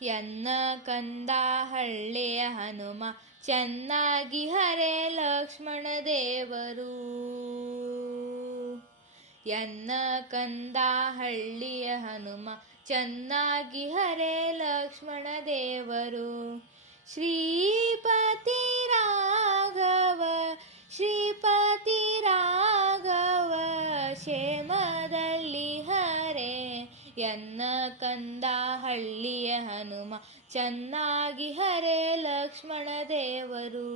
ಎನ್ನ ಕಂದ ಹಳ್ಳಿಯ ಹನುಮ ಚೆನ್ನಾಗಿ ಹರೆ ಲಕ್ಷ್ಮಣ ದೇವರು. ಎನ್ನ ಕಂದ ಹಳ್ಳಿಯ ಹನುಮ ಚೆನ್ನಾಗಿ ಹರೆ ಲಕ್ಷ್ಮಣ ದೇವರು. ಶ್ರೀಪತಿ ರಾಘವ ಶ್ರೀಪತಿ ರಾಘವ ಕ್ಷೇಮದಲ್ಲಿ ಹರೆ. ಎನ್ನ ಕಂದ ಹಳ್ಳಿಯ ಹನುಮ ಚೆನ್ನಾಗಿ ಹರೆ ಲಕ್ಷ್ಮಣ ದೇವರು.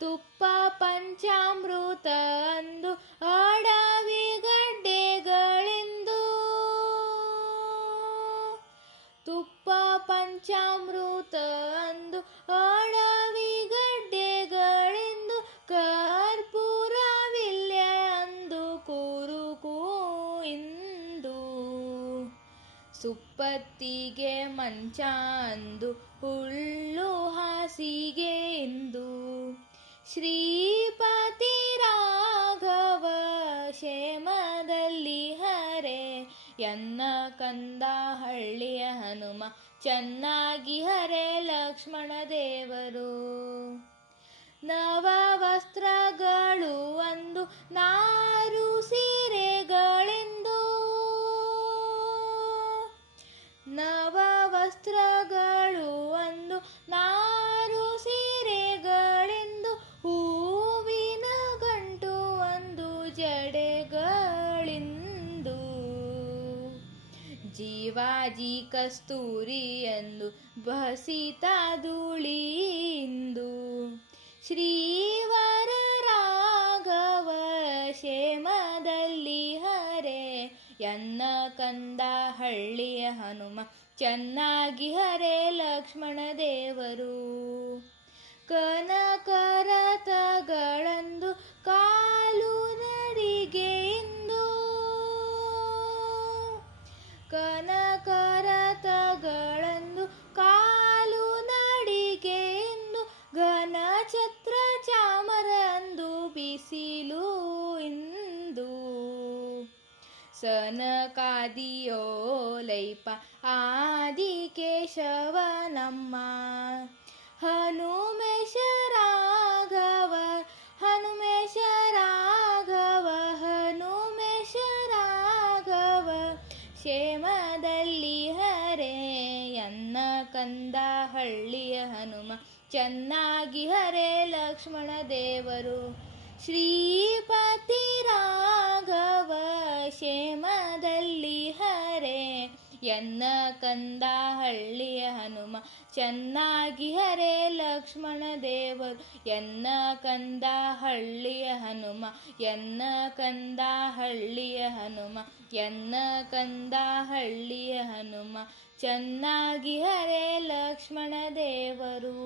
ತುಪ್ಪ ಪಂಚಾಮೃತ ಅಂದು ಅಡವಿ ಗಡ್ಡೆಗಳೆಂದು, ತುಪ್ಪ ಪಂಚಾಮೃತ ಅಂದು ಅಡವಿ ಗಡ್ಡೆಗಳೆಂದು, ಕರ್ಪೂರವಿಲ್ಯ ಅಂದು ಕೂರುಕು ಇಂದು, ಸುಪ್ಪತ್ತಿಗೆ ಮಂಚ ಅಂದು ಹುಲ್ಲು ಹಾಸಿಗೆ ಇಂದು. ಶ್ರೀಪತಿ ರಾಘವ ಕ್ಷೇಮದಲ್ಲಿ ಹರೆ. ಎನ್ನ ಕಂದ ಹಳ್ಳಿಯ ಹನುಮ ಚೆನ್ನಾಗಿ ಹರೆ ಲಕ್ಷ್ಮಣ ದೇವರು. ನವ ವಸ್ತ್ರಗಳು ಅಂದು ನಾರು ಸೀರೆಗಳೆಂದು, ನವ ವಸ್ತ್ರಗಳು ಅಂದು ನಾರು ಸೀರೆಗಳೆಂದು, ಹೂವಿನ ಗಂಟು ಒಂದು ಜಡೆಗಳಿಂದು, ಜೀವಾಜಿ ಕಸ್ತೂರಿ ಎಂದು ಬಸಿತ ಧೂಳಿಂದು. ಶ್ರೀವರ ರಾಘವ ಕ್ಷೇಮದಲ್ಲಿ ಹರೆ. ಎನ್ನ ಕಂದ ಹಳ್ಳಿಯ ಹನುಮ ಚೆನ್ನಾಗಿ ಹರೆ ಲಕ್ಷ್ಮಣ ದೇವರು. ಕನಕರಥಗಳಂದು ಕಾಲು ನಡಿಗೆಯಿಂದ, ಕನಕರಥಗಳಂದು ಕಾಲು ನಡಿಗೆಯಿಂದ, ಘನ ಛತ್ರ ಚಾಮರ ಅಂದು ಬಿಸಿಲು ಇಂದು, ಸನಕಾದಿಯೋಲೈಪ ಆದಿಕೇಶವ ನಮ್ಮ. ಹನುಮೇಶ ರಾಘವ ಹನುಮೇಶ ರಾಘವ ಹನುಮೇಶ ರಾಘವ ಕ್ಷೇಮದಲ್ಲಿ ಹರೆ. ಎನ್ನ ಕಂದ ಹಳ್ಳಿಯ ಹನುಮ ಚೆನ್ನಾಗಿ ಹರೆ ಲಕ್ಷ್ಮಣ ದೇವರು. ಶ್ರೀಪತಿ ರಾಘವ ಕ್ಷೇಮದಲ್ಲಿ ಹರೆ. ಎನ್ನ ಕಂದ ಹಳ್ಳಿಯ ಹನುಮ ಚೆನ್ನಾಗಿ ಹರೆ ಲಕ್ಷ್ಮಣ ದೇವರು. ಎನ್ನ ಕಂದ ಹಳ್ಳಿಯ ಹನುಮ ಎನ್ನ ಕಂದ ಹಳ್ಳಿಯ ಹನುಮ ಎನ್ನ ಕಂದ ಹಳ್ಳಿಯ ಹನುಮ ಚೆನ್ನಾಗಿ ಹರೆ ಲಕ್ಷ್ಮಣ ದೇವರು.